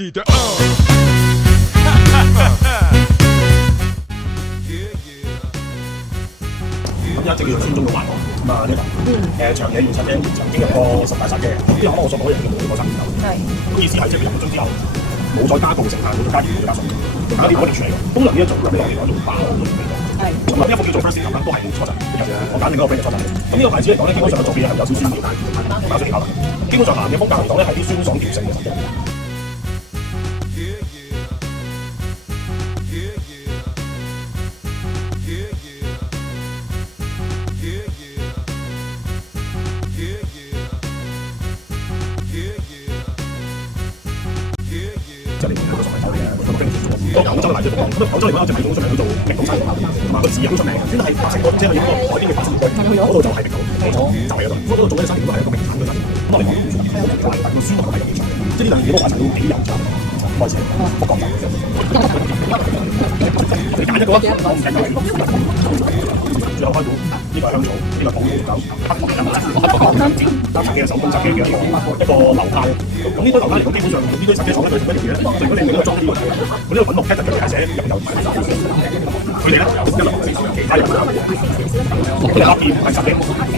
咁一直叫做孫中嘅環學咁啊呢個長野縣殺啫，曾經有個十大殺嘅，呢個我所講嘅人叫做過殺研究。係，咁意思係即係佢入咗樽之後冇再加工成分，冇再加鹽，冇再加水，用一啲可以處理嘅。功能呢一種咁你落嚟講做爆嘅味道。係，咁啊呢一副叫做 First 咁都係初陣，我揀定嗰個 brand 嘅初陣。咁呢個牌子嚟講咧，基本上佢做嘅嘢係有少少酸味，同埋有少少口感。基本上鹹嘅風格嚟講咧係啲酸爽調性嘅手法。即係你講嘅個所謂酒嚟嘅，個經典中國廣州嘅奶最出名。咁廣州嚟講有隻米種出名叫做明島山同埋個字又好出名，專係白色嗰種車去影個海邊嘅白色區，嗰度就係明島，就係嗰度。嗰度種嘅山田都係一個名產嘅山田。咁我哋講到但係個酸同埋幾長，即係呢兩樣嘢都話晒都幾有價。開始不講酒。你揀一個啊，我唔揀酒。最後開估呢個係香草，呢個係普通酒，加茶嘅手工茶嘅一個流派。咁呢堆流派嚟講，基本上呢堆茶嘅廠咧，佢做乜嘢咧？如果你用呢個裝呢個，佢呢個滾木 pattern 嘅係寫入油埋茶，佢哋咧有一流其他人佢哋發現係茶嘅，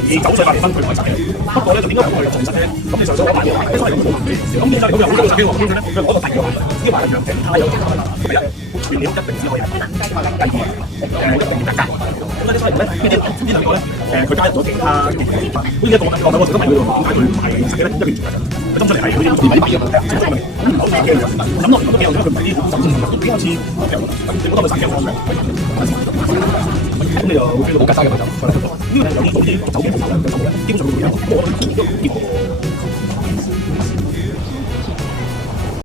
以9歲8年分佢唔係茶嘅。不過咧就點解佢重實咧？咁你上咗買嘢，咁所以咁咁你就嚟講有好多茶嘅喎，基本上咧佢攞個第二個牌，呢個牌係陽景，太有其他啦。第一，原料一定只可以係第二，一定要特價。咁呢啲所以咧呢兩個咧佢加入咗其他嘅成分，好似一個我成日都問佢點解佢唔係茶嘅咧？一邊佢斟出嚟係好似做米飯咁樣，係啊，咁唔好自己嘅，咁落嚟都幾有因為佢唔係啲酒精嘅，比較似你覺得佢茶嘅好味，咁你又會 feel 到好格沙嘅味道。呢個係有啲好似酒嘅味道，基本上會有，我覺得都幾好。